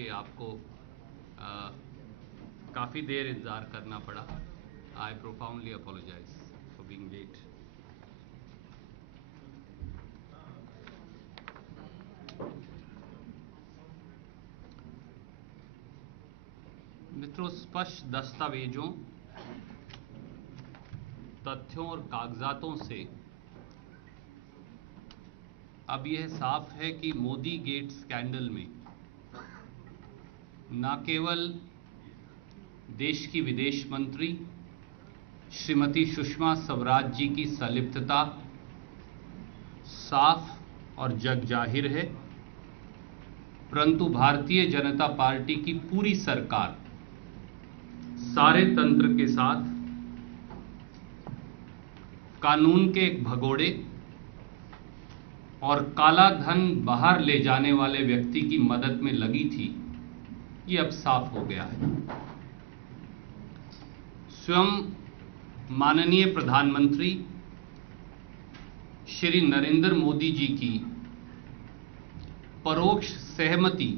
कि आपको काफ़ी देर इंतज़ार करना पड़ा। I profoundly apologise for being late. मित्रों, स्पष्ट दस्तावेजों, तथ्यों और कागजातों से अब यह साफ है कि मोदी गेट स्कैंडल में न केवल देश की विदेश मंत्री श्रीमती सुषमा स्वराज जी की संलिप्तता साफ और जग जाहिर है, परंतु भारतीय जनता पार्टी की पूरी सरकार सारे तंत्र के साथ कानून के एक भगोड़े और काला धन बाहर ले जाने वाले व्यक्ति की मदद में लगी थी, ये अब साफ हो गया है। स्वयं माननीय प्रधानमंत्री श्री नरेंद्र मोदी जी की परोक्ष सहमति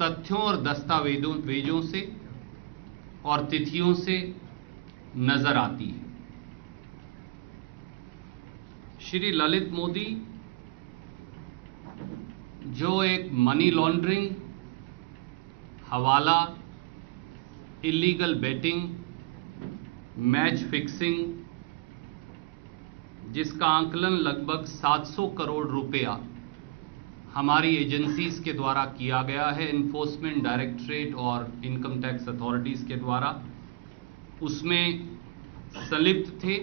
तथ्यों और दस्तावेजों से और तिथियों से नजर आती है। श्री ललित मोदी, जो एक मनी लॉन्ड्रिंग, हवाला, इलीगल बेटिंग, मैच फिक्सिंग, जिसका आंकलन लगभग 700 करोड़ रुपया हमारी एजेंसीज के द्वारा किया गया है, इन्फोर्समेंट डायरेक्टरेट और इनकम टैक्स अथॉरिटीज के द्वारा, उसमें संलिप्त थे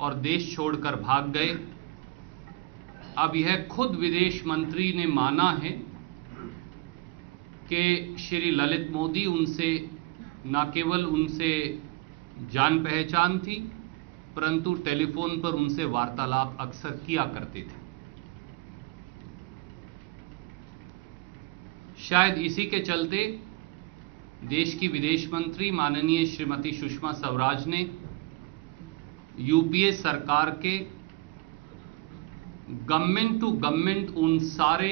और देश छोड़कर भाग गए। अब यह खुद विदेश मंत्री ने माना है कि श्री ललित मोदी उनसे न केवल उनसे जान पहचान थी, परंतु टेलीफोन पर उनसे वार्तालाप अक्सर किया करते थे। शायद इसी के चलते देश की विदेश मंत्री माननीय श्रीमती सुषमा स्वराज ने यूपीए सरकार के गवर्नमेंट टू गवर्नमेंट उन सारे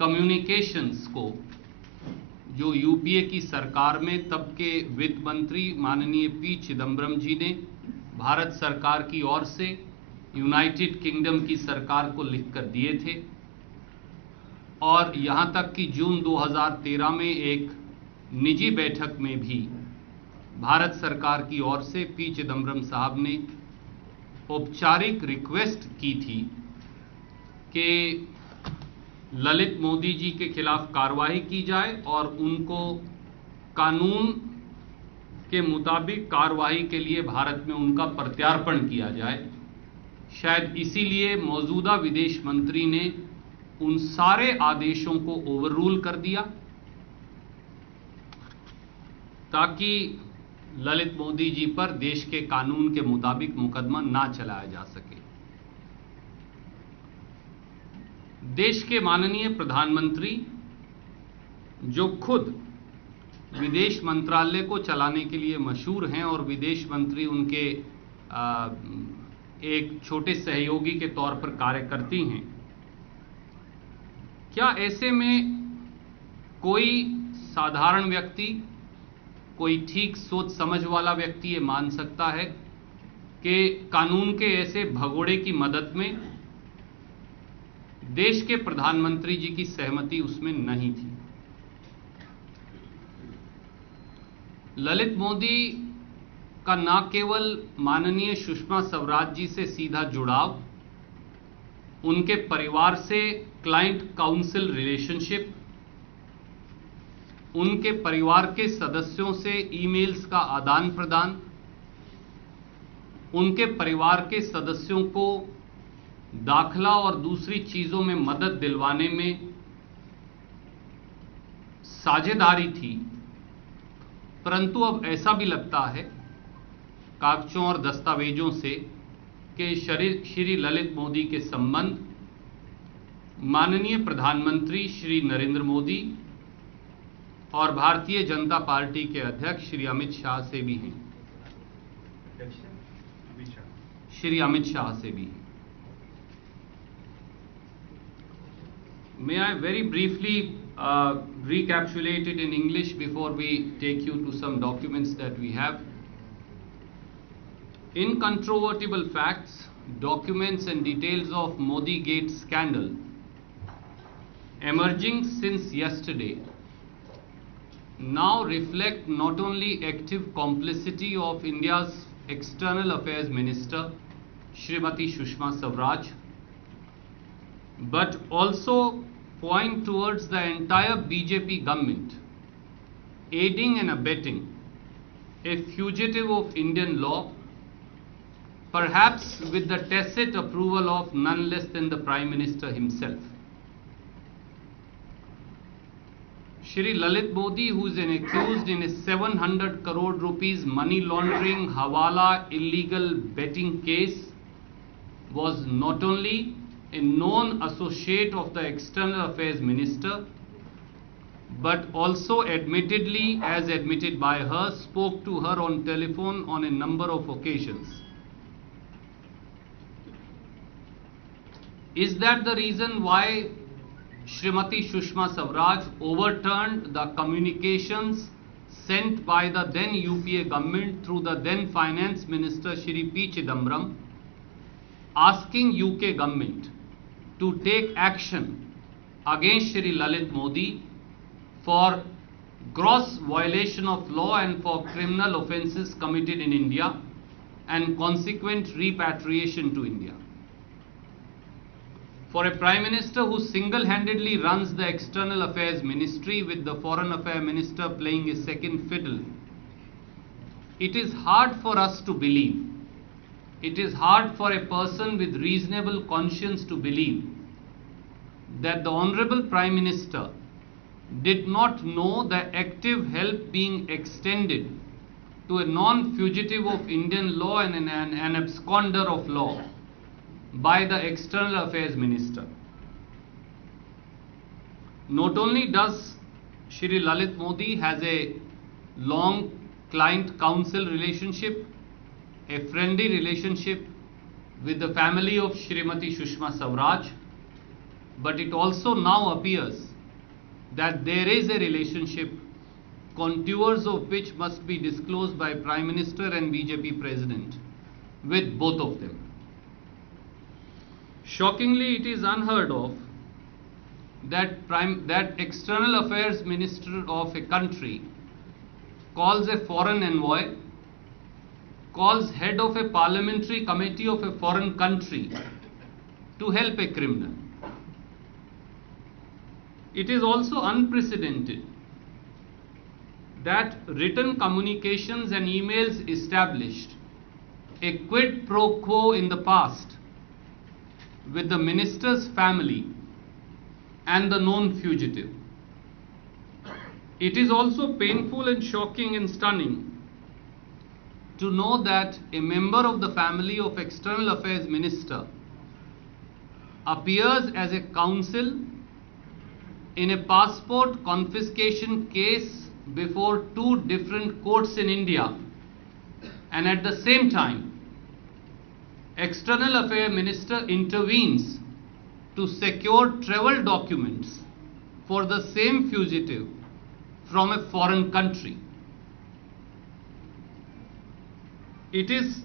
कम्युनिकेशंस को जो यूपीए की सरकार में तब के वित्त मंत्री माननीय पी चिदम्बरम जी ने भारत सरकार की ओर से यूनाइटेड किंगडम की सरकार को लिखकर दिए थे, और यहां तक कि जून 2013 में एक निजी बैठक में भी भारत सरकार की ओर से पी चिदम्बरम साहब ने औपचारिक रिक्वेस्ट की थी कि ललित मोदी जी के खिलाफ कार्रवाई की जाए और उनको कानून के मुताबिक कार्रवाई के लिए भारत में उनका प्रत्यार्पण किया जाए। शायद इसीलिए मौजूदा विदेश मंत्री ने उन सारे आदेशों को ओवररूल कर दिया ताकि ललित मोदी जी पर देश के कानून के मुताबिक मुकदमा ना चलाया जा सके। देश के माननीय प्रधानमंत्री, जो खुद विदेश मंत्रालय को चलाने के लिए मशहूर हैं और विदेश मंत्री उनके एक छोटे सहयोगी के तौर पर कार्य करती हैं, क्या ऐसे में कोई साधारण व्यक्ति, कोई ठीक सोच समझ वाला व्यक्ति ये मान सकता है कि कानून के ऐसे भगोड़े की मदद में देश के प्रधानमंत्री जी की सहमति उसमें नहीं थी? ललित मोदी का न केवल माननीय सुषमा स्वराज जी से सीधा जुड़ाव, उनके परिवार से क्लाइंट काउंसिल रिलेशनशिप, उनके परिवार के सदस्यों से ईमेल्स का आदान प्रदान, उनके परिवार के सदस्यों को दाखला और दूसरी चीजों में मदद दिलवाने में साझेदारी थी। परंतु अब ऐसा भी लगता है कागजों और दस्तावेजों से कि श्री ललित मोदी के संबंध माननीय प्रधानमंत्री श्री नरेंद्र मोदी और भारतीय जनता पार्टी के अध्यक्ष श्री अमित शाह से भी हैं। श्री अमित शाह से भी हैं। May I very briefly recapitulate it in English before we take you to some documents that we have. Incontrovertible facts, documents and details of Modi Gate scandal emerging since yesterday now reflect not only active complicity of India's External Affairs Minister, Srimati Sushma Swaraj, but also point towards the entire BJP government aiding and abetting a fugitive of Indian law, perhaps with the tacit approval of none less than the Prime Minister himself. Shri Lalit Modi, who is an accused in a 700 crore rupees money laundering hawala illegal betting case, was not only a known associate of the External Affairs Minister, but also admittedly, as admitted by her, spoke to her on telephone on a number of occasions. Is that the reason why Srimati Sushma Swaraj overturned the communications sent by the then UPA government through the then Finance Minister Shri P. Chidambaram, asking UK government to take action against Shri Lalit Modi for gross violation of law and for criminal offences committed in India and consequent repatriation to India? For a Prime Minister who single-handedly runs the External Affairs Ministry with the Foreign Affairs Minister playing a second fiddle, it is hard for us to believe, it is hard for a person with reasonable conscience to believe that the Honorable Prime Minister did not know the active help being extended to a non-fugitive of Indian law and an absconder of law by the External Affairs Minister. Not only does Shri Lalit Modi has a long client-counsel relationship, a friendly relationship with the family of Srimati Sushma Swaraj, but it also now appears that there is a relationship, contours of which must be disclosed by Prime Minister and BJP President with both of them. Shockingly, it is unheard of that External Affairs Minister of a country calls a foreign envoy, calls head of a parliamentary committee of a foreign country to help a criminal. It is also unprecedented that written communications and emails established a quid pro quo in the past with the minister's family and the known fugitive. It is also painful and shocking and stunning to know that a member of the family of External Affairs Minister appears as a counsel in a passport confiscation case before two different courts in India, and at the same time External Affairs Minister intervenes to secure travel documents for the same fugitive from a foreign country. It is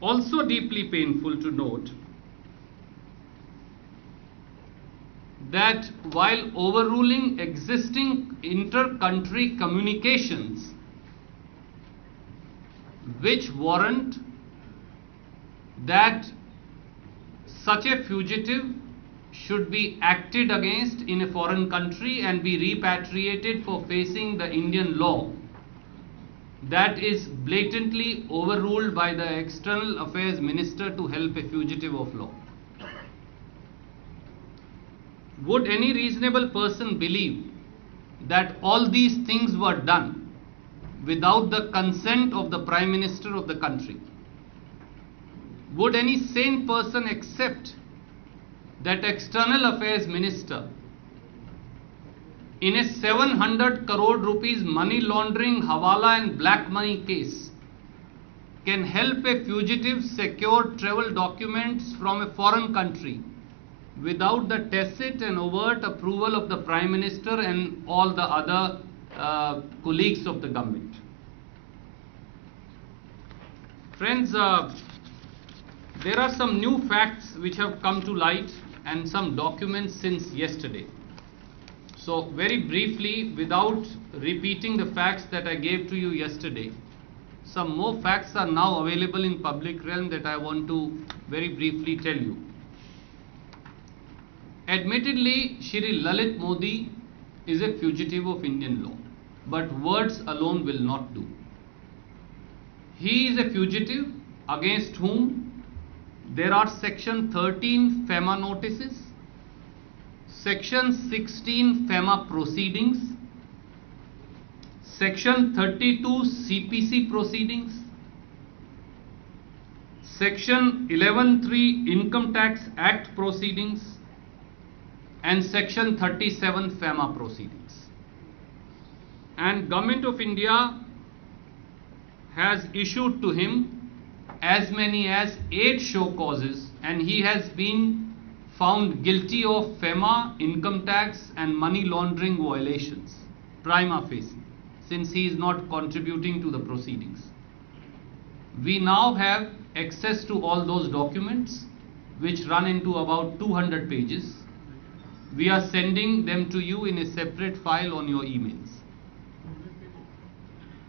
also deeply painful to note that while overruling existing inter-country communications which warrant that such a fugitive should be acted against in a foreign country and be repatriated for facing the Indian law, that is blatantly overruled by the External Affairs Minister to help a fugitive of law. Would any reasonable person believe that all these things were done without the consent of the Prime Minister of the country? Would any sane person accept that External Affairs Minister in a 700 crore rupees money laundering hawala and black money case can help a fugitive secure travel documents from a foreign country without the tacit and overt approval of the Prime Minister and all the other colleagues of the government. Friends, there are some new facts which have come to light and some documents since yesterday. So very briefly, without repeating the facts that I gave to you yesterday, some more facts are now available in public realm that I want to very briefly tell you. Admittedly, Shri Lalit Modi is a fugitive of Indian law, but words alone will not do. He is a fugitive against whom there are Section 13 FEMA notices, Section 16 FEMA proceedings, Section 32 CPC proceedings, Section 11(3) Income Tax Act proceedings, and Section 37 FEMA proceedings. And Government of India has issued to him as many as 8 show causes, and he has been found guilty of FEMA, income tax and money laundering violations, prima facie, since he is not contributing to the proceedings. We now have access to all those documents, which run into about 200 pages. We are sending them to you in a separate file on your emails.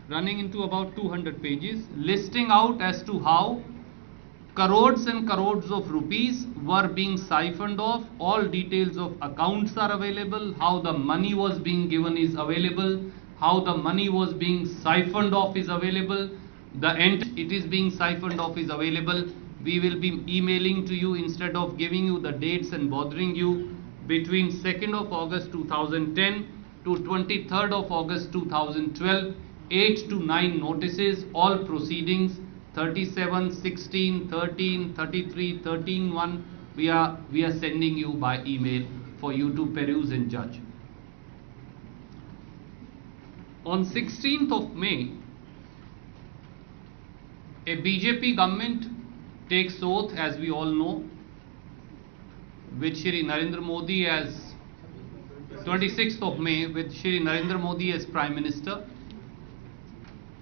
Running into about 200 pages, listing out as to how crores and crores of rupees were being siphoned off. All details of accounts are available. How the money was being given is available. How the money was being siphoned off is available. The end it is being siphoned off is available. We will be emailing to you instead of giving you the dates and bothering you. Between 2nd of August 2010 to 23rd of August 2012, 8 to 9 notices, all proceedings, 37, 16, 13, 33, 13(1), we are sending you by email for you to peruse and judge. On 16th of May, a BJP government takes oath, as we all know, with Shri Narendra Modi as 26th of May, with Shri Narendra Modi as Prime Minister.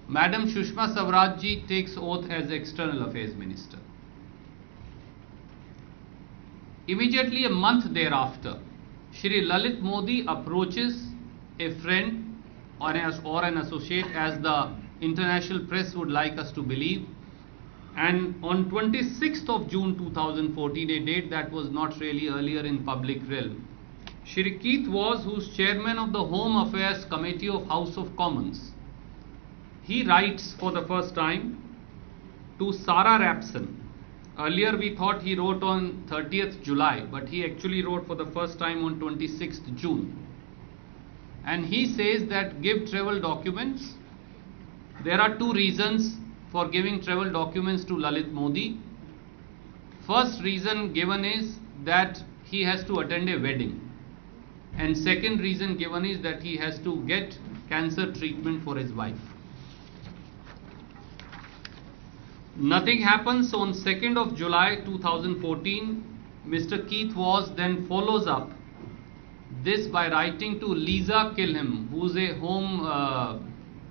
Madam Sushma Swaraj ji takes oath as External Affairs Minister. Immediately a month thereafter, Shri Lalit Modi approaches a friend or an associate, as the international press would like us to believe, and on 26th of June 2014, a date that was not really earlier in public realm, Shri Keith Vaz, who is chairman of the Home Affairs Committee of House of Commons, he writes for the first time to Sarah Rapson. Earlier we thought he wrote on 30th July, but he actually wrote for the first time on 26th June. And he says that give travel documents. There are 2 reasons for giving travel documents to Lalit Modi. First reason given is that he has to attend a wedding. And second reason given is that he has to get cancer treatment for his wife. Nothing happens. On 2nd of July 2014, Mr. Keith Vaz then follows up this by writing to Lisa Kilham, who is a Home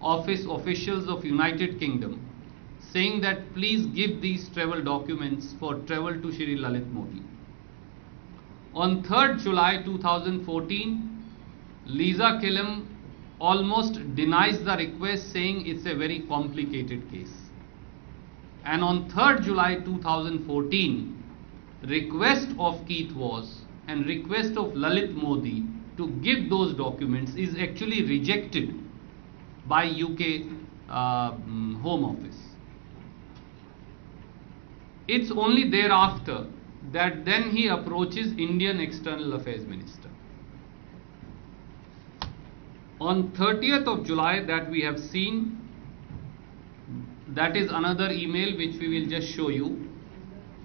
Office officials of United Kingdom, saying that please give these travel documents for travel to Shri Lalit Modi. On 3rd July 2014, Lisa Kilham almost denies the request, saying it's a very complicated case. And on 3rd July 2014, request of Keith Vaz and request of Lalit Modi to give those documents is actually rejected by UK Home Office. It's only thereafter that then he approaches Indian External Affairs Minister. On 30th of July that we have seen, that is another email which we will just show you.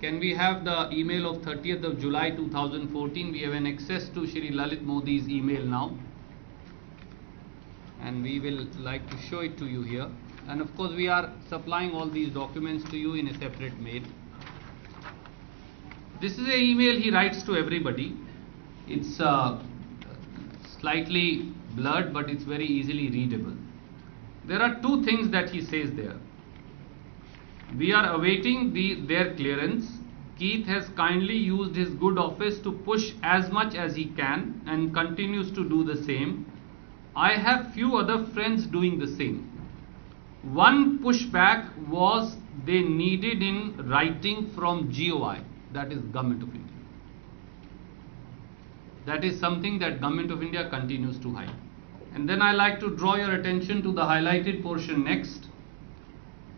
Can we have the email of 30th of July 2014? We have an access to Shri Lalit Modi's email now, and we will like to show it to you here. And of course we are supplying all these documents to you in a separate mail. This is an email he writes to everybody. It's slightly blurred, but it's very easily readable. There are two things that he says there. We are awaiting their clearance. Keith has kindly used his good office to push as much as he can and continues to do the same. I have few other friends doing the same. One pushback was they needed in writing from GOI, that is Government of India. That is something that Government of India continues to hide. And then I like to draw your attention to the highlighted portion next.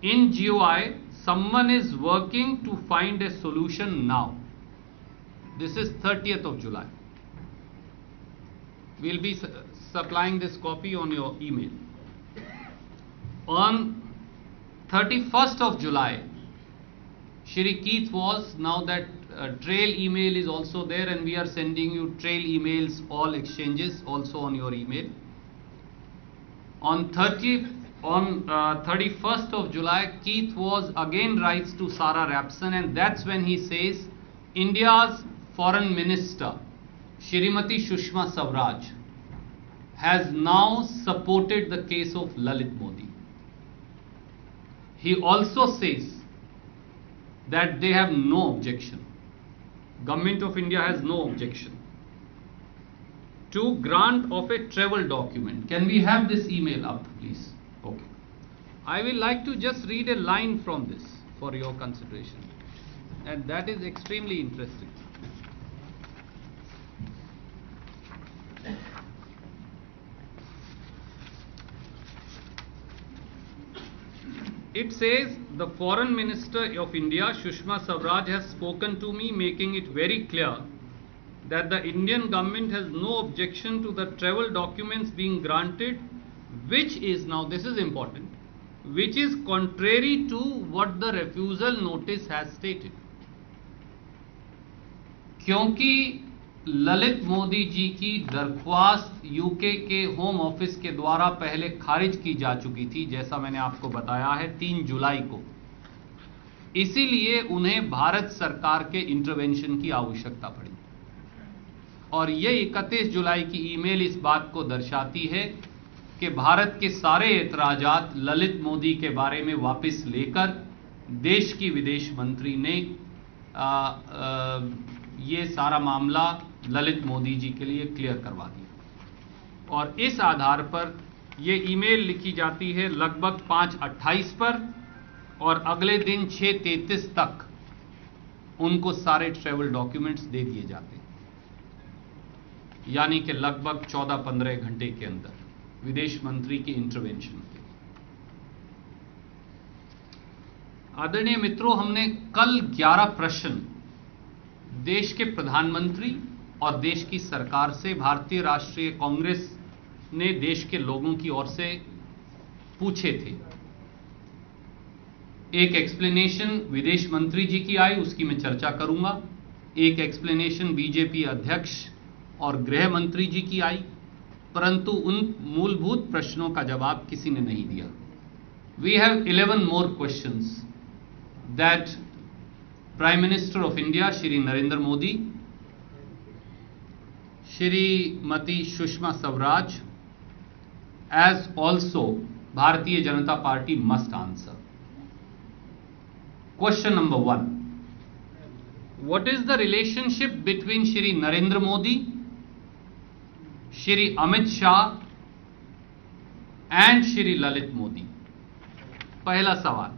In GOI, someone is working to find a solution now. This is 30th of July. We'll be supplying this copy on your email. On 31st of July, Shri Keith was, now that trail email is also there, and we are sending you trail emails, all exchanges also on your email. On 31st of July, Keith was again writes to Sarah Rapson, and that's when he says India's foreign minister, Shrimati Sushma Swaraj, has now supported the case of Lalit Modi. He also says that they have no objection. Government of India has no objection to grant of a travel document. Can we have this email up, please? Okay. I will like to just read a line from this for your consideration, and that is extremely interesting. It says, the Foreign Minister of India, Sushma Swaraj, has spoken to me, making it very clear that the Indian government has no objection to the travel documents being granted, which is, now this is important, which is contrary to what the refusal notice has stated. क्योंकि ललित मोदी जी की दरख्वास्त UK के home office के द्वारा पहले खारिज की जा चुकी थी, जैसा मैंने आपको बताया है 3 जुलाई को, इसीलिए उन्हें भारत सरकार के इंटरवेंशन की आवश्यकता पड़ी। और ये 31 जुलाई की ईमेल इस बात को दर्शाती है कि भारत के सारे एतराजात ललित मोदी के बारे में वापस लेकर देश की विदेश मंत्री ने ये सारा मामला ललित मोदी जी के लिए क्लियर करवा दिया। और इस आधार पर ये ईमेल लिखी जाती है लगभग 5:28 पर, और अगले दिन 6:33 तक उनको सारे ट्रैवल डॉक्यूमेंट्स दे दिए जाते हैं, यानी कि लगभग 14-15 घंटे के अंदर विदेश मंत्री की इंटरवेंशन के। आदरणीय मित्रों, हमने कल 11 प्रश्न देश के प्रधानमंत्री और देश की सरकार से भारतीय राष्ट्रीय कांग्रेस ने देश के लोगों की ओर से पूछे थे। एक एक्सप्लेनेशन विदेश मंत्री जी की आई, उसकी मैं चर्चा करूंगा। एक एक्सप्लेनेशन बीजेपी अध्यक्ष और गृह मंत्री जी की आई, परंतु उन मूलभूत प्रश्नों का जवाब किसी ने नहीं दिया। We have 11 more questions that prime minister of India Shri Narendra Modi, Shrimati Sushma Swaraj, as also Bharatiya Janata Party must answer. Question number 1. What is the relationship between Shri Narendra Modi, Shri Amit Shah and Shri Lalit Modi? पहला सवाल,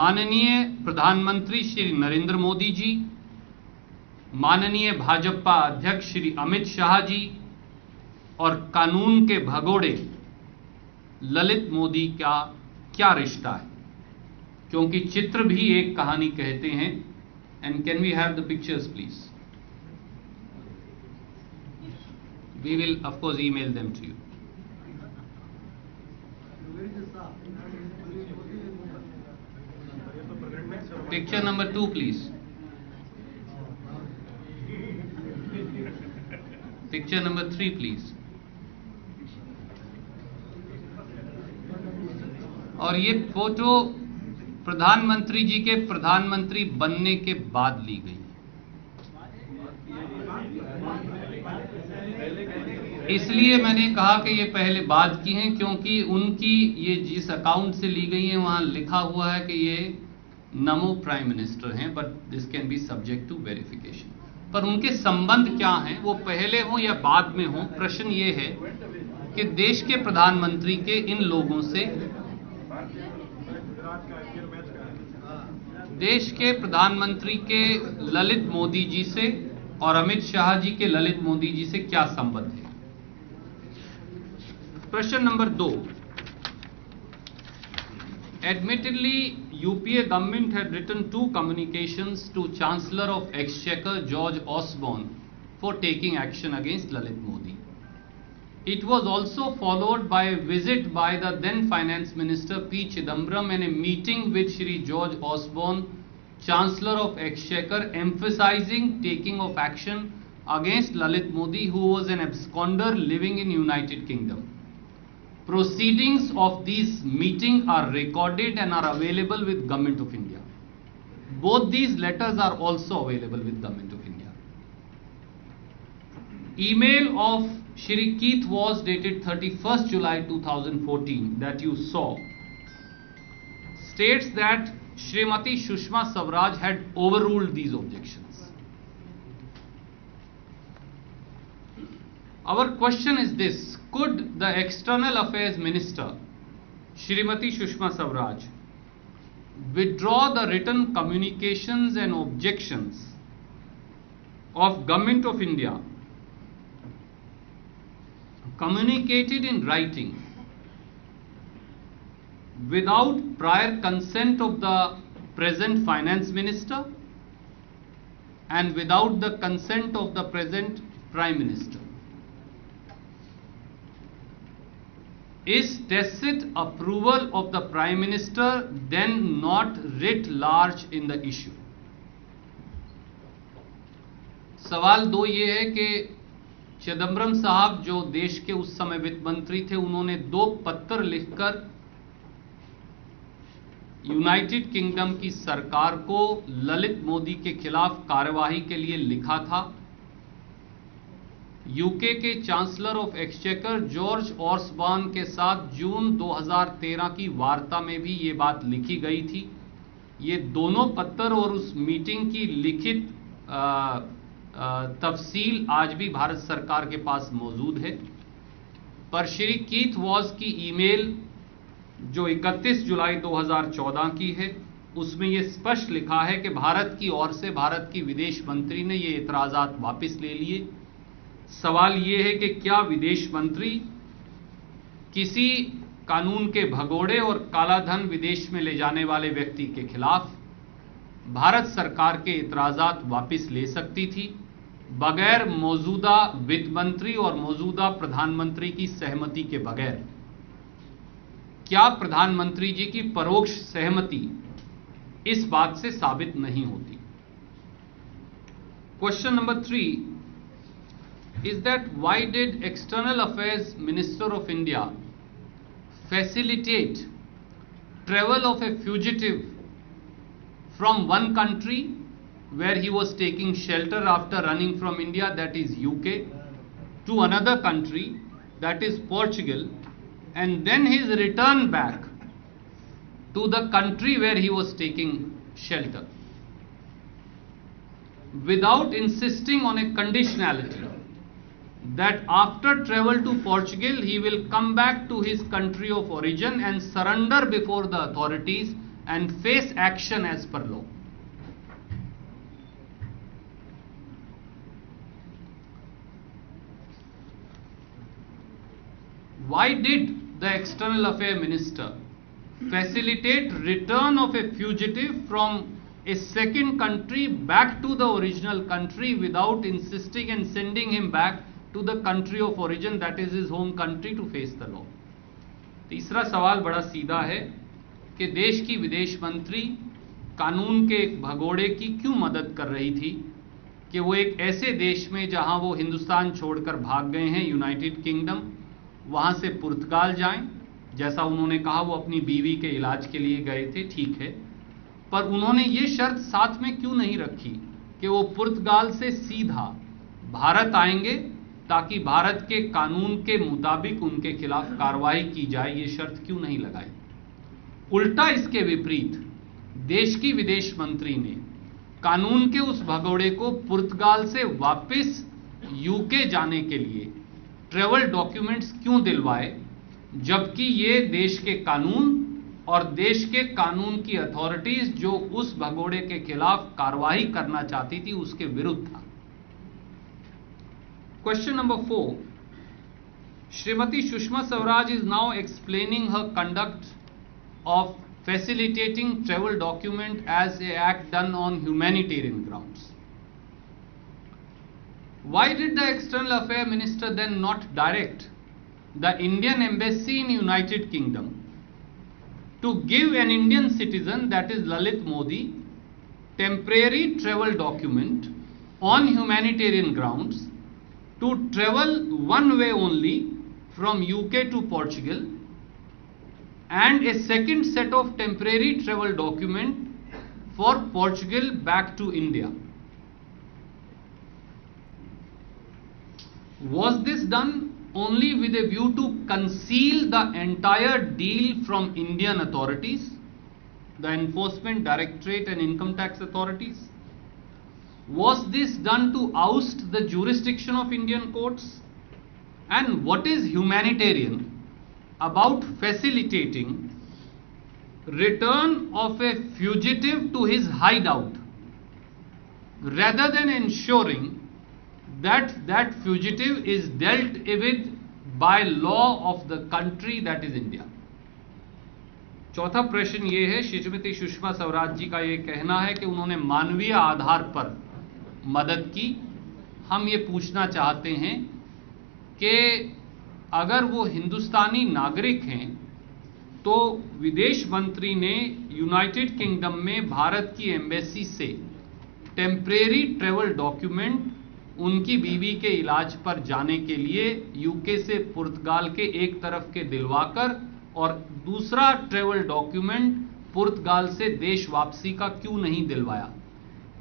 माननीय प्रधानमंत्री श्री नरेंद्र मोदी जी, माननीय भाजपा अध्यक्ष श्री अमित शाह जी और कानून के भगोड़े ललित मोदी का क्या रिश्ता है? क्योंकि चित्र भी एक कहानी कहते हैं। And can we have the pictures please? We will of course email them to you. Picture number 2 please. Picture number 3 please. और ये फोटो प्रधानमंत्री जी के प्रधानमंत्री बनने के बाद ली गई। इसलिए मैंने कहा कि ये पहले बाद की हैं, क्योंकि उनकी ये जिस अकाउंट से ली गई हैं वहां लिखा हुआ है कि ये नमो प्राइम मिनिस्टर हैं, but this can be subject to verification. पर उनके संबंध क्या हैं, वो पहले हो या बाद में हो, प्रश्न ये है कि देश के प्रधानमंत्री के इन लोगों से, देश के प्रधानमंत्री के ललित मोदी जी से और अमित शाह जी के ललित मोदी जी से क्या संबंध है। प्रश्न number 2, admittedly UPA government had written 2 communications to Chancellor of Exchequer George Osborne for taking action against Lalit Modi. It was also followed by a visit by the then Finance Minister P. Chidambaram and a meeting with Shri George Osborne, Chancellor of Exchequer, emphasizing taking of action against Lalit Modi, who was an absconder living in United Kingdom. Proceedings of these meetings are recorded and are available with Government of India. Both these letters are also available with Government of India. Email of Shri Keith was dated 31st July 2014 that you saw states that Srimati Sushma Swaraj had overruled these objections. Our question is this: could the External Affairs Minister, Srimati Sushma Swaraj, withdraw the written communications and objections of Government of India, communicated in writing, without prior consent of the present Finance Minister and without the consent of the present Prime Minister? Is tacit approval of the Prime Minister then not writ large in the issue? सवाल 2 ये है कि चिदम्बरम साहब जो देश के उस समय वित्त मंत्री थे, उन्होंने 2 पत्र लिखकर यूनाइटेड किंगडम की सरकार को ललित मोदी के खिलाफ कार्यवाही के लिए लिखा था। यूके के chancellor of exchequer George Osborne के साथ जून 2013 की वार्ता में भी ये बात लिखी गई थी। ये दोनों पत्र और उस मीटिंग की लिखित तफसील आज भी भारत सरकार के पास मौजूद है। पर श्री कीथ वॉज की ईमेल जो 31 जुलाई 2014 की है, उसमें यह स्पष्ट लिखा है कि भारत की ओर से भारत की विदेश मंत्री ने ये इतराजात वापस ले लिए। सवाल ये है कि क्या विदेश मंत्री किसी कानून के भगोड़े और काला धन विदेश में ले जाने वाले व्यक्ति के खिलाफ भारत सरकार के इतराजात वापस ले सकती थी बगैर मौजूदा वित्त मंत्री और मौजूदा प्रधानमंत्री की सहमति के बगैर? क्या प्रधानमंत्री जी की परोक्ष सहमति इस बात से साबित नहीं होती? Question number 3 is that why did External Affairs Minister of India facilitate travel of a fugitive from one country where he was taking shelter after running from India, that is UK, to another country, that is Portugal, and then his return back to the country where he was taking shelter, without insisting on a conditionality that after travel to Portugal he will come back to his country of origin and surrender before the authorities and face action as per law? Why did the External Affairs Minister facilitate return of a fugitive from a second country back to the original country without insisting and sending him back to the country of origin, that is his home country, to face the law? तीसरा सवाल बड़ा सीधा है कि देश की विदेश मंत्री कानून के एक भगोड़े की क्यों मदद कर रही थी कि वो एक ऐसे देश में जहां वो हिंदुस्तान छोड़कर भाग गए हैं, यूनाइटेड किंगडम, वहां से पुर्तगाल जाएं। जैसा उन्होंने कहा वो अपनी बीवी के इलाज के लिए गए थे, ठीक है, पर उन्होंने ये शर्त साथ में क्यों नहीं रखी कि वो पुर्तगाल से सीधा भारत आएंगे ताकि भारत के कानून के मुताबिक उनके खिलाफ कार्रवाई की जाए? ये शर्त क्यों नहीं लगाई? उल्टा इसके विपरीत देश की विदेश मंत्री ने कानून के उस भगोड़े को पुर्तगाल से वापस यूके जाने के लिए ट्रैवल डॉक्यूमेंट्स क्यों दिलवाए, जबकि ये देश के कानून और देश के कानून की अथॉरिटीज जो उस भगोड़े के खिलाफ कार्रवाई करना चाहती थी उसके विरुद्ध था। Question number 4, Shrimati Sushma Swaraj is now explaining her conduct of facilitating travel document as an act done on humanitarian grounds. Why did the External Affairs Minister then not direct the Indian Embassy in United Kingdom to give an Indian citizen, that is Lalit Modi, temporary travel document on humanitarian grounds to travel one way only from UK to Portugal, and a second set of temporary travel document for Portugal back to India? Was this done only with a view to conceal the entire deal from Indian authorities, the Enforcement Directorate and Income Tax authorities? Was this done to oust the jurisdiction of Indian courts? And what is humanitarian about facilitating return of a fugitive to his hideout rather than ensuring that that fugitive is dealt with by law of the country, that is India? चौथा प्रश्न ये है, श्रीमती सुषमा स्वराज जी का ये कहना है कि उन्होंने मानवीय आधार पर मदद की। हम ये पूछना चाहते हैं कि अगर वो हिंदुस्तानी नागरिक हैं तो विदेश मंत्री ने यूनाइटेड किंगडम में भारत की एम्बेसी से टेम्परेरी ट्रैवल डॉक्यूमेंट उनकी बीवी के इलाज पर जाने के लिए यूके से पुर्तगाल के एक तरफ के दिलवाकर और दूसरा ट्रैवल डॉक्यूमेंट पुर्तगाल से देश वापसी का क्यों नहीं दिलवाया?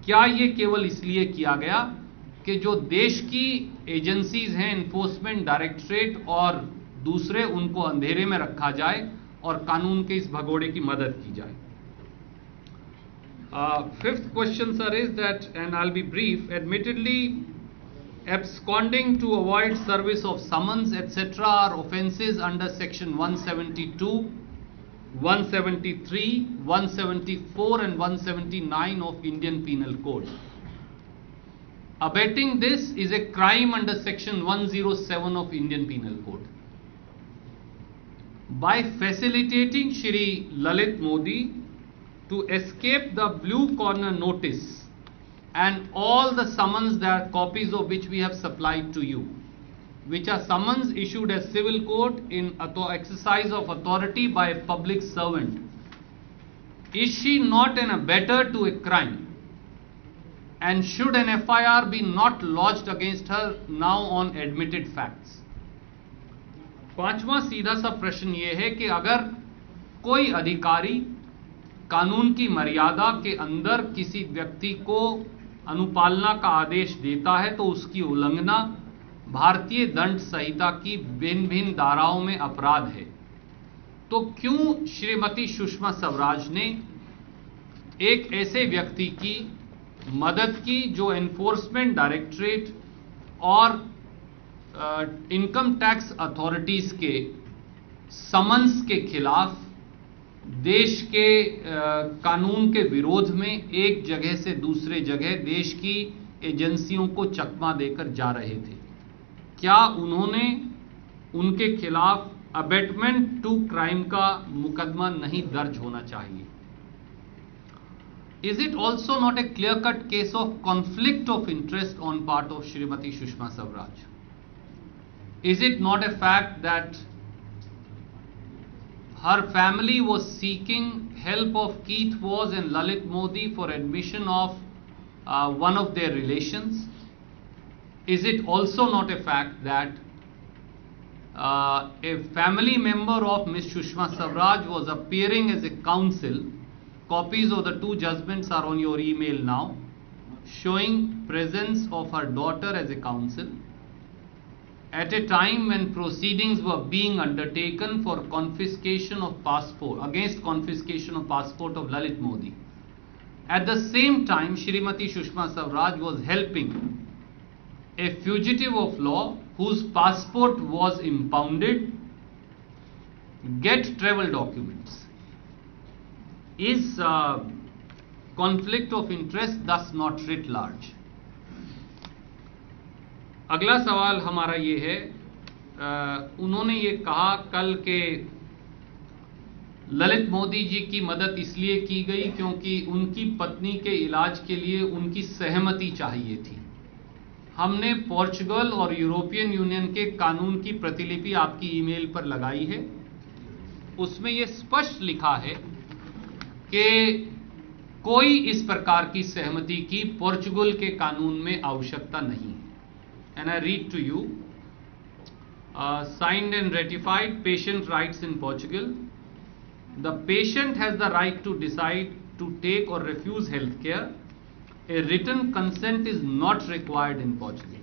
क्या ये केवल इसलिए किया गया कि जो देश की एजेंसीज हैं, एनफोर्समेंट डायरेक्टरेट और दूसरे, उनको अंधेरे में रखा जाए और कानून के इस भगोड़े की मदद की जाए? Fifth question, sir, is that, and I'll be brief, admittedly absconding to avoid service of summons etc. are offences under section 172, 173, 174 and 179 of Indian Penal Code. Abetting this is a crime under section 107 of Indian Penal Code. By facilitating Shri Lalit Modi to escape the blue corner notice and all the summons, that copies of which we have supplied to you, which are summons issued as civil court in exercise of authority by a public servant, is she not an abettor to a crime? And should an FIR be not lodged against her now on admitted facts? पांचवा सीधा सा प्रश्न ये है कि अगर कोई अधिकारी कानून की मर्यादा के अंदर किसी व्यक्ति को अनुपालना का आदेश देता है तो उसकी उल्लंघना भारतीय दंड संहिता की भिन्न भिन्न धाराओं में अपराध है। तो क्यों श्रीमती सुषमा स्वराज ने एक ऐसे व्यक्ति की मदद की जो एनफोर्समेंट डायरेक्टरेट और इनकम टैक्स अथॉरिटीज के समन्स के खिलाफ देश के कानून के विरोध में एक जगह से दूसरे जगह देश की एजेंसियों को चकमा देकर जा रहे थे? क्या उन्होंने उनके खिलाफ अबेटमेंट टू क्राइम का मुकदमा नहीं दर्ज होना चाहिए? Is it also not a clear-cut case of conflict of interest on part of Shrimati Sushma Swaraj? Is it not a fact that her family was seeking help of Keith Vaz and Lalit Modi for admission of one of their relations? Is it also not a fact that a family member of Ms. Sushma Swaraj was appearing as a counsel copies of the two judgments are on your email now, showing presence of her daughter as a counsel at a time when proceedings were being undertaken for confiscation of passport, against confiscation of passport of Lalit Modi. At the same time, Shrimati Sushma Swaraj was helping a fugitive of law whose passport was impounded get travel documents. Is conflict of interest thus not writ large? अगला सवाल हमारा ये है, उन्होंने ये कहा कल के ललित मोदी जी की मदद इसलिए की गई क्योंकि उनकी पत्नी के इलाज के लिए उनकी सहमति चाहिए थी। हमने पोर्चुगल और यूरोपियन यूनियन के कानून की प्रतिलिपि आपकी ईमेल पर लगाई है। उसमें यह स्पष्ट लिखा है कि कोई इस प्रकार की सहमति की पोर्चुगल के कानून में आवश्यकता नहीं है। And I read to you, signed and ratified patient rights in Portugal. The patient has the right to decide to take or refuse health care. A written consent is not required in Portugal.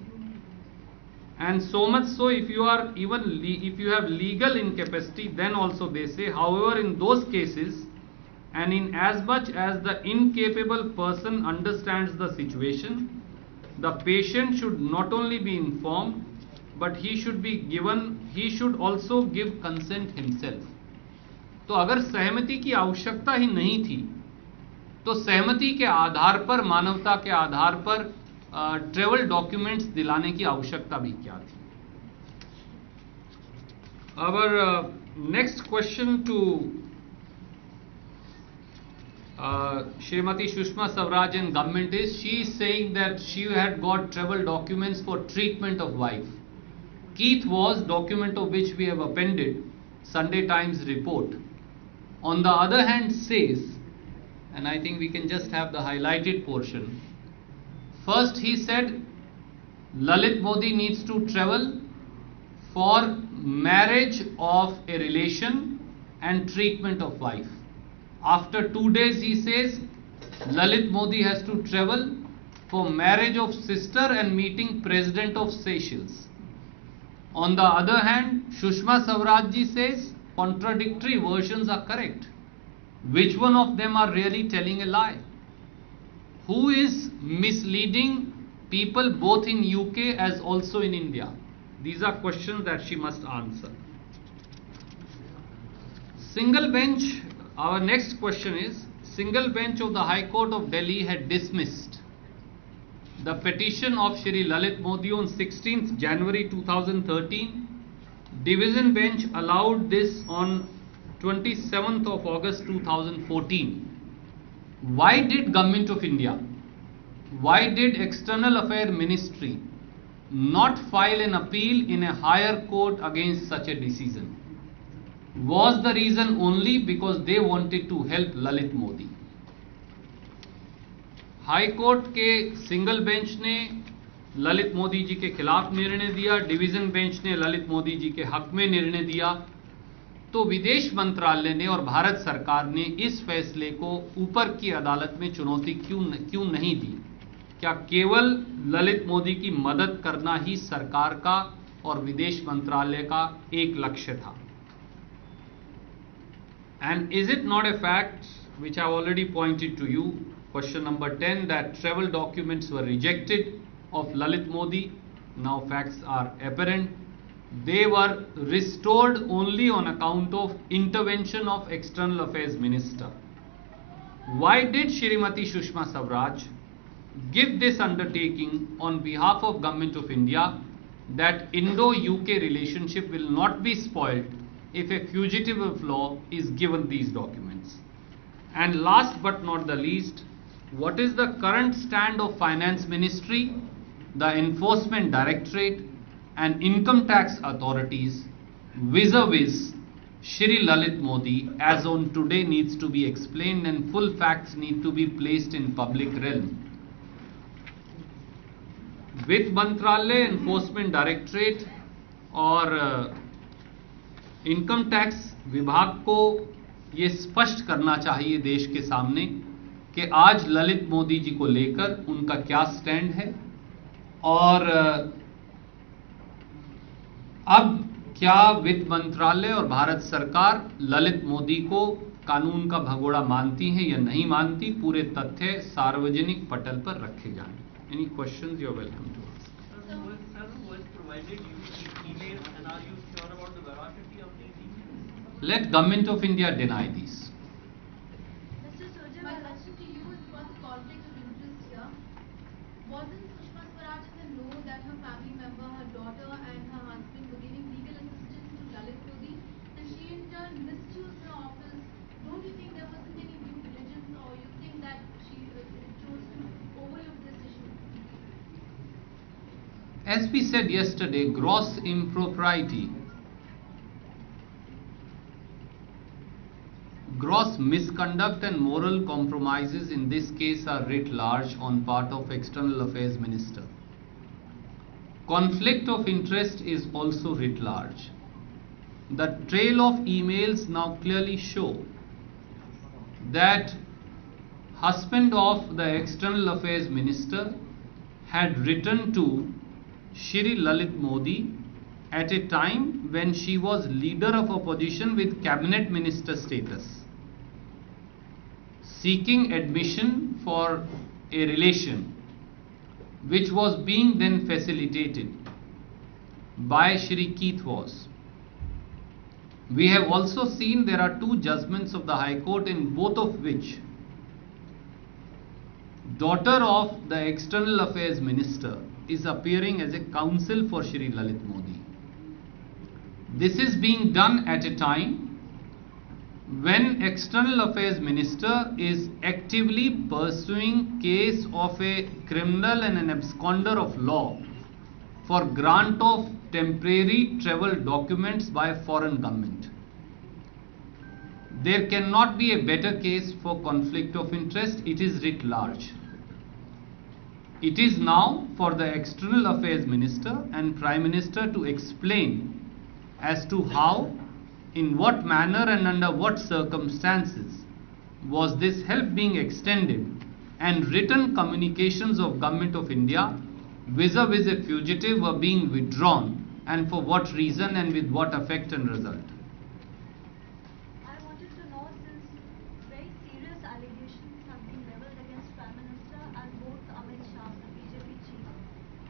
And so much so, if you are if you have legal incapacity, then also they say, however, in those cases, and in as much as the incapable person understands the situation, the patient should not only be informed, but he should also give consent himself. तो अगर सहमति की आवश्यकता ही नहीं थी, तो सहमति के आधार पर, मानवता के आधार पर ट्रेवल डॉक्यूमेंट्स दिलाने की आवश्यकता भी क्या थी? Our next question to Shrimati Sushma Swaraj and government is, she is saying that she had got travel documents for treatment of wife. Keith was document of which we have appended Sunday Times report. On the other hand says, and I think we can just have the highlighted portion. First he said Lalit Modi needs to travel for marriage of a relation and treatment of wife. After 2 days he says Lalit Modi has to travel for marriage of sister and meeting President of Seychelles. On the other hand, Sushma Swaraj ji says contradictory versions are correct. Which one of them are really telling a lie? Who is misleading people both in UK as also in India? These are questions that she must answer. Single bench. Our next question is, single bench of the High Court of Delhi had dismissed the petition of Shri Lalit Modi on 16th January 2013. Division bench allowed this on 27th of August 2014. Why did Government of India, why did External Affairs Ministry not file an appeal in a higher court against such a decision? Was the reason only because they wanted to help Lalit Modi? High court के single bench ने ललित मोदी जी के खिलाफ निर्णय दिया, division bench ने ललित मोदी जी के हक में निर्णय दिया। तो विदेश मंत्रालय ने और भारत सरकार ने इस फैसले को ऊपर की अदालत में चुनौती क्यों नहीं दी? क्या केवल ललित मोदी की मदद करना ही सरकार का और विदेश मंत्रालय का एक लक्ष्य था? And is it not a fact which I have already pointed to you, question number 10, that travel documents were rejected of Lalit Modi? Now facts are apparent. They were restored only on account of intervention of External Affairs Minister. Why did Shrimati Sushma Swaraj give this undertaking on behalf of Government of India that Indo-UK relationship will not be spoiled if a fugitive of law is given these documents? And last but not the least, what is the current stand of Finance Ministry, the Enforcement Directorate and Income Tax authorities vis-a-vis Shri Lalit Modi as on today needs to be explained and full facts need to be placed in public realm. वित्त मंत्रालय, enforcement directorate और income tax विभाग को ये स्पष्ट करना चाहिए देश के सामने कि आज ललित मोदी जी को लेकर उनका क्या स्टैंड है और अब क्या वित्त मंत्रालय और भारत सरकार ललित मोदी को कानून का भगोड़ा मानती है या नहीं मानती, पूरे तथ्य सार्वजनिक पटल पर रखे जाएं। Any questions you are welcome to ask. Let Government of India deny these. Mr. Surja, my question to you is about the conflict of interest here. Wasn't Sushma Swaraj in the know that her family member, her daughter and her husband were giving legal assistance to Lalit Modi and she in turn misused her office? Don't you think there wasn't any due diligence or you think that she chose to overlook this issue? As we said yesterday, gross impropriety, gross misconduct and moral compromises in this case are writ large on part of External Affairs Minister. Conflict of interest is also writ large. The trail of emails now clearly show that husband of the External Affairs Minister had written to Shri Lalit Modi at a time when she was leader of opposition with cabinet minister status, seeking admission for a relation which was being then facilitated by Shri Keith Vos. We have also seen there are two judgments of the High Court in both of which daughter of the External Affairs Minister is appearing as a counsel for Shri Lalit Modi. This is being done at a time when External Affairs Minister is actively pursuing case of a criminal and an absconder of law for grant of temporary travel documents by a foreign government. There cannot be a better case for conflict of interest. It is writ large. It is now for the External Affairs Minister and Prime Minister to explain as to how, in what manner and under what circumstances was this help being extended, and written communications of Government of India vis-a-vis a fugitive were being withdrawn, and for what reason and with what effect and result. I wanted to know, since very serious allegations have been leveled against Prime Minister and both Amit Shah, the BJP chief,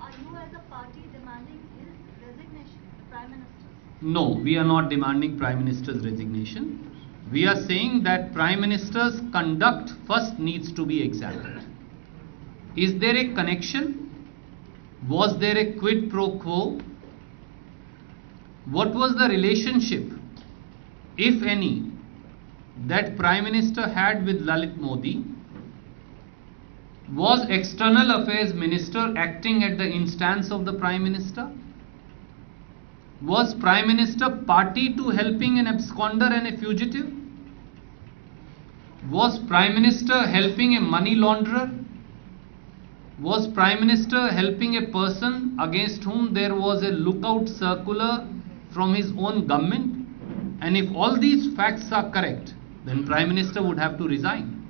are you as a party demanding his resignation, the Prime Minister's? No, we are not demanding Prime Minister's resignation. We are saying that Prime Minister's conduct first needs to be examined. Is there a connection? Was there a quid pro quo? What was the relationship, if any, that Prime Minister had with Lalit Modi? Was External Affairs Minister acting at the instance of the Prime Minister? Was Prime Minister party to helping an absconder and a fugitive? Was Prime Minister helping a money launderer? Was Prime Minister helping a person against whom there was a lookout circular from his own government? And if all these facts are correct, then Prime Minister would have to resign.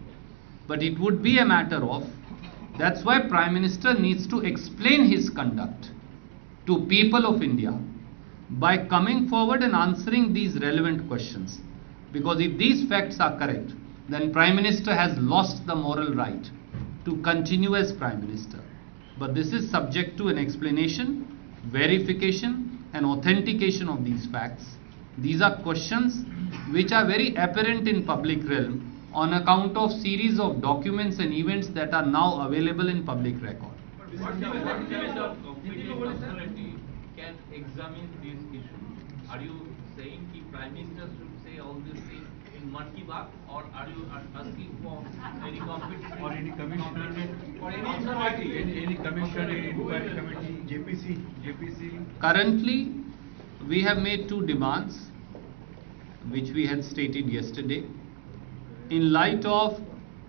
But it would be a matter of, that's why Prime Minister needs to explain his conduct to people of India by coming forward and answering these relevant questions. Because if these facts are correct, then Prime Minister has lost the moral right to continue as Prime Minister. But this is subject to an explanation, verification and authentication of these facts. These are questions which are very apparent in public realm on account of series of documents and events that are now available in public record. What kind of competent authority can examine this issue? Are you saying that Prime Minister should say all these things in Mann Ki Baat, or are you asking for any competent or any commission or any authority? any commission, any inquiry committee, JPC? Currently, we have made two demands which we had stated yesterday. In light of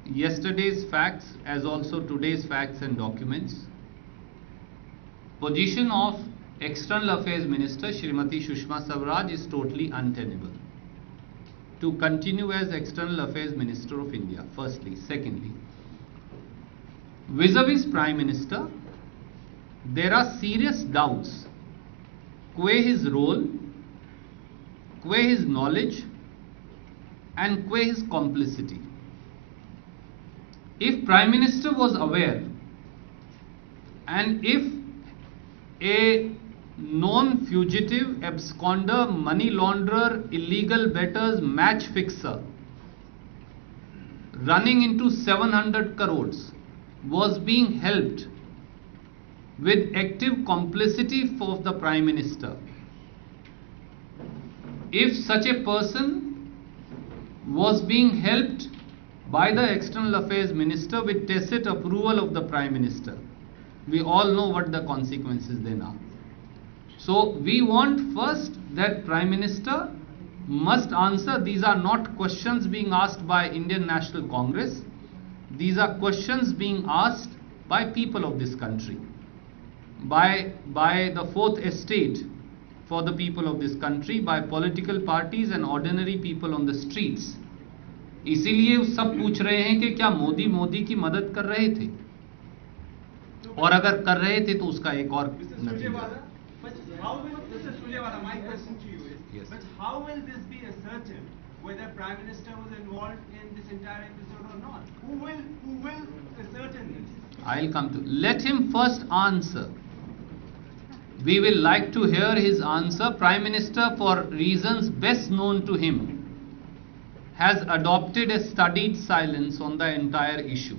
yesterday's facts as also today's facts and documents, position of External Affairs Minister Shrimati Sushma Swaraj is totally untenable. to continue as External Affairs Minister of India, firstly. Secondly, vis-a-vis Prime Minister, there are serious doubts qua his role, qua his knowledge, and qua his complicity. If Prime Minister was aware, and if a non-fugitive, absconder, money launderer, illegal bettors, match fixer running into 700 crores was being helped with active complicity of the Prime Minister, if such a person was being helped by the External Affairs Minister with tacit approval of the Prime Minister, we all know what the consequences then are. So we want first that Prime Minister must answer. These are not questions being asked by Indian National Congress. These are questions being asked by people of this country, by the fourth estate for the people of this country, by political parties and ordinary people on the streets. इसीलिए सब पूछ रहे हैं कि क्या मोदी की मदद कर रहे थे, और अगर कर रहे थे तो उसका एक और नतीजा. Mr. Surjewala, my question to you is, Yes. but how will this be ascertained whether Prime Minister was involved in this entire episode or not? Who will ascertain this? I'll come to. Let him first answer. We will like to hear his answer. Prime Minister, for reasons best known to him, has adopted a studied silence on the entire issue.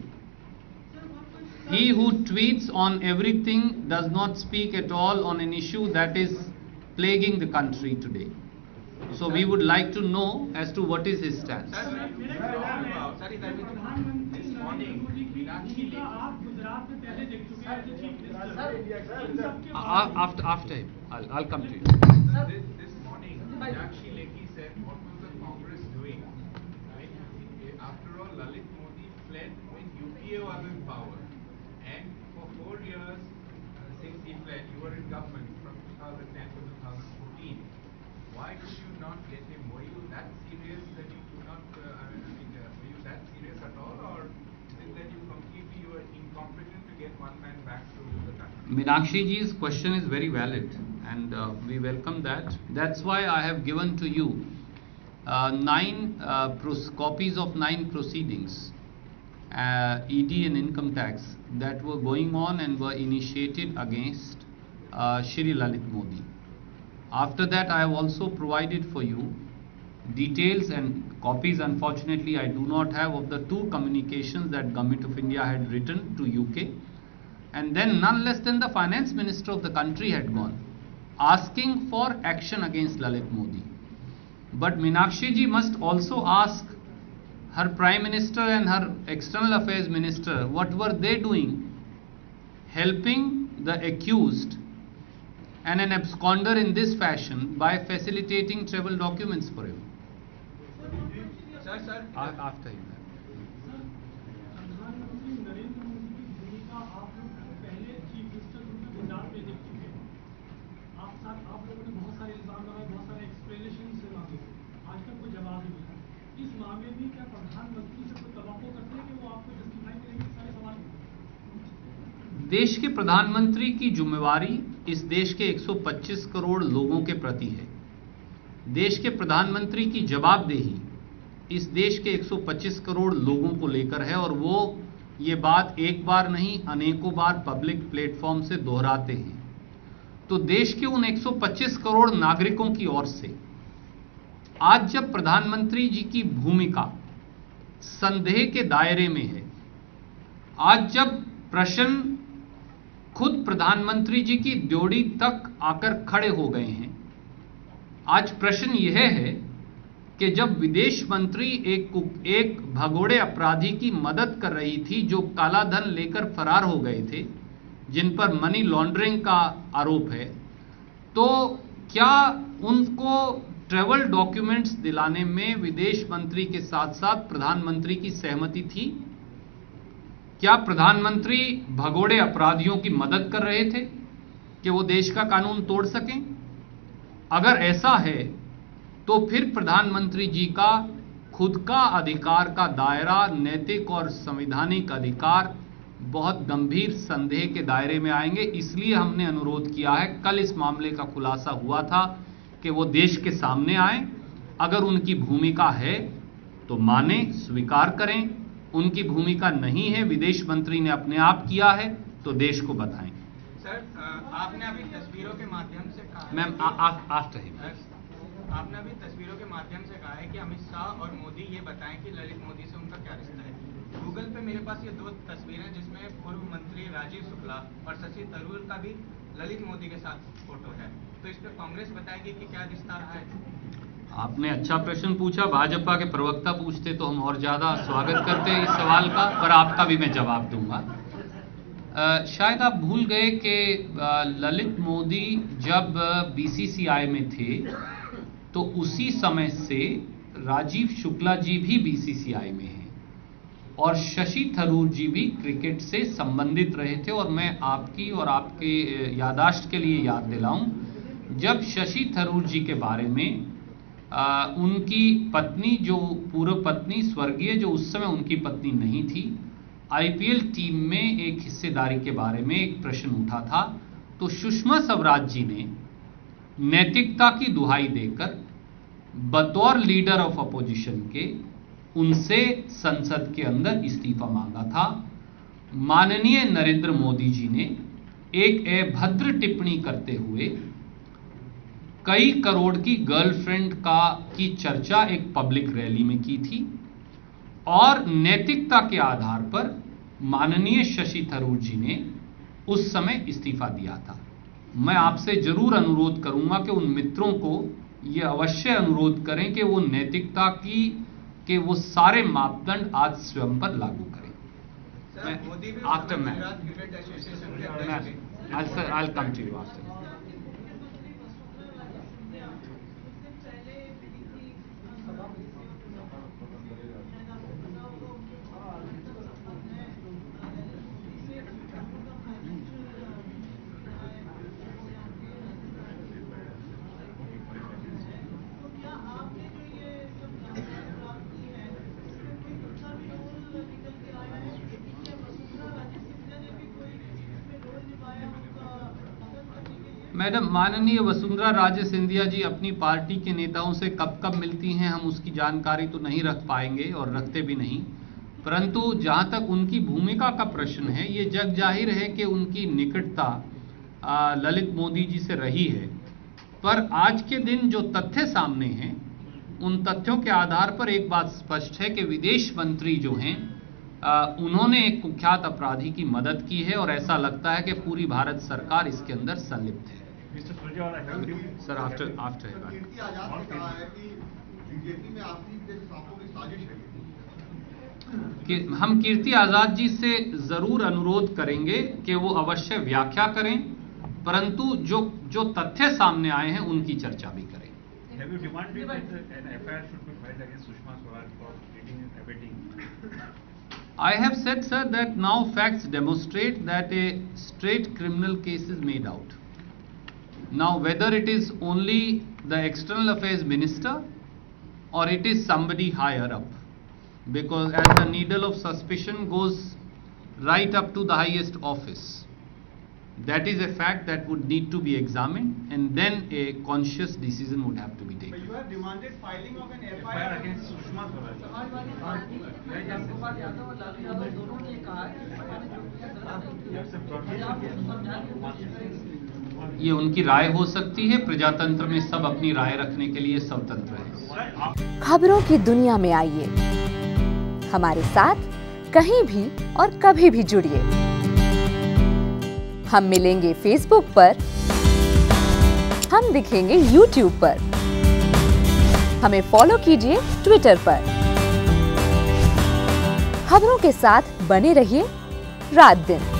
He who tweets on everything does not speak at all on an issue that is plaguing the country today. So we would like to know as to what is his stance. After him, I'll come to you. This morning, Meenakshi Lekhi said, what was the Congress doing? Right? After all, Lalit Modi fled when UPA was in power. And for 4 years, since he fled, you were in government from 2010 to 2014. Why could you not get him? Were you that serious that you could not, were you that serious at all? Or is it that you were incompetent to get one man back to the country? Meenakshi ji's question is very valid, and we welcome that. That's why I have given to you copies of 9 proceedings, ED and income tax, that were going on and were initiated against Shri Lalit Modi. After that, I have also provided for you details and copies. Unfortunately, I do not have of the 2 communications that Government of India had written to UK, and then none less than the Finance Minister of the country had gone asking for action against Lalit Modi. But Meenakshi ji must also ask her Prime Minister and her External Affairs Minister, what were they doing helping the accused and an absconder in this fashion by facilitating travel documents for him? Sir. After him. प्रधानमंत्री नरेंद्र मोदी की भूमिका आप लोग पहले chief minister Gujarat में देख चुके हैं. आप लोगों ने बहुत सारे इल्जाम लगाए, बहुत सारे एक्सप्लेनेशन से मांगे, आज तक कोई जवाब नहीं मिला. इस मामले में क्या प्रधानमंत्री से कोई तवक्को करते हैं कि वो आपको जस्टिफाई करेंगे सारे सवाल? देश के प्रधानमंत्री की जिम्मेवारी इस देश के 125 करोड़ लोगों के प्रति है. देश के प्रधानमंत्री की जवाबदेही इस देश के 125 करोड़ लोगों को लेकर है, और वो ये बात एक बार नहीं अनेकों बार पब्लिक प्लेटफॉर्म से दोहराते हैं. तो देश के उन 125 करोड़ नागरिकों की ओर से आज जब प्रधानमंत्री जी की भूमिका संदेह के दायरे में है, आज जब प्रश्न खुद प्रधानमंत्री जी की ड्योढ़ी तक आकर खड़े हो गए हैं, आज प्रश्न यह है कि जब विदेश मंत्री एक भगोड़े अपराधी की मदद कर रही थी जो काला धन लेकर फरार हो गए थे, जिन पर मनी लॉन्ड्रिंग का आरोप है, तो क्या उनको ट्रैवल डॉक्यूमेंट्स दिलाने में विदेश मंत्री के साथ साथ प्रधानमंत्री की सहमति थी? क्या प्रधानमंत्री भगोड़े अपराधियों की मदद कर रहे थे कि वो देश का कानून तोड़ सकें? अगर ऐसा है तो फिर प्रधानमंत्री जी का खुद का अधिकार का दायरा, नैतिक और संवैधानिक अधिकार बहुत गंभीर संदेह के दायरे में आएंगे। इसलिए हमने अनुरोध किया है, कल इस मामले का खुलासा हुआ था, कि वो देश के सामने आए, अगर उनकी भूमिका है तो माने, स्वीकार करें, उनकी भूमिका नहीं है, विदेश मंत्री ने अपने आप किया है, तो देश को बताएं। सर, आपने अभी तस्वीरों के माध्यम से कहा, मैम आफ्टर हिम, आपने अभी तस्वीरों के माध्यम से कहा है कि अमित शाह और मोदी ये बताएं कि ललित मोदी से उनका क्या रिश्ता है। गूगल पे मेरे पास ये 2 तस्वीरें हैं जिसमें पूर्व मंत्री राजीव शुक्ला और शशि थरूर का भी ललित मोदी के साथ फोटो है, तो इस पे कांग्रेस बताएगी कि क्या रिश्ता रहा है? आपने अच्छा प्रश्न पूछा। भाजपा के प्रवक्ता पूछते तो हम और ज्यादा स्वागत करते इस सवाल का, पर आपका भी मैं जवाब दूंगा। शायद आप भूल गए कि ललित मोदी जब बीसीसीआई में थे तो उसी समय से राजीव शुक्ला जी भी बीसीसीआई में हैं और शशि थरूर जी भी क्रिकेट से संबंधित रहे थे। और मैं आपकी और आपके याददाश्त के लिए याद दिलाऊं, जब शशि थरूर जी के बारे में उनकी पत्नी, जो पूर्व पत्नी स्वर्गीय, जो उस समय उनकी पत्नी नहीं थी, आईपीएल टीम में एक हिस्सेदारी के बारे में एक प्रश्न उठा था, तो सुषमा स्वराज जी ने नैतिकता की दुहाई देकर बतौर लीडर ऑफ अपोजिशन के उनसे संसद के अंदर इस्तीफा मांगा था। माननीय नरेंद्र मोदी जी ने एक अभद्र टिप्पणी करते हुए कई करोड़ की गर्लफ्रेंड की चर्चा एक पब्लिक रैली में की थी और नैतिकता के आधार पर माननीय शशि थरूर जी ने उस समय इस्तीफा दिया था। मैं आपसे जरूर अनुरोध करूंगा कि उन मित्रों को यह अवश्य अनुरोध करें कि वो नैतिकता के वो सारे मापदंड आज स्वयं पर लागू करें। After ma'am, I'll come to you after. Madam, माननीय वसुंधरा राजे सिंधिया जी अपनी पार्टी के नेताओं से कब कब मिलती हैं हम उसकी जानकारी तो नहीं रख पाएंगे और रखते भी नहीं, परंतु जहां तक उनकी भूमिका का प्रश्न है, ये जग जाहिर है कि उनकी निकटता ललित मोदी जी से रही है। पर आज के दिन जो तथ्य सामने हैं, उन तथ्यों के आधार पर एक बात स्पष्ट है कि विदेश मंत्री जो हैं उन्होंने एक कुख्यात अपराधी की मदद की है और ऐसा लगता है कि पूरी भारत सरकार इसके अंदर संलिप्त है। सर, आफ्टर कीर्ति आजाद ने कहा है कि बीजेपी में आपसी सांपों की साजिश है। कि हम कीर्ति आजाद जी से जरूर अनुरोध करेंगे कि वो अवश्य व्याख्या करें, परंतु जो तथ्य सामने आए हैं उनकी चर्चा भी करें। Have you demanded that an FIR should be filed against Sushma Swaraj for aiding and abetting? I have said, sir, that now facts demonstrate that a straight criminal case is made out. Now, whether it is only the External Affairs Minister or it is somebody higher up, because as the needle of suspicion goes right up to the highest office, that is a fact that would need to be examined and then a conscious decision would have to be taken. But you have demanded filing of an FIR FIR against Sushma Swaraj. ये उनकी राय हो सकती है, प्रजातंत्र में सब अपनी राय रखने के लिए स्वतंत्र है। खबरों की दुनिया में आइए, हमारे साथ कहीं भी और कभी भी जुड़िए। हम मिलेंगे फेसबुक पर, हम दिखेंगे यूट्यूब पर, हमें फॉलो कीजिए ट्विटर पर। खबरों के साथ बने रहिए रात दिन।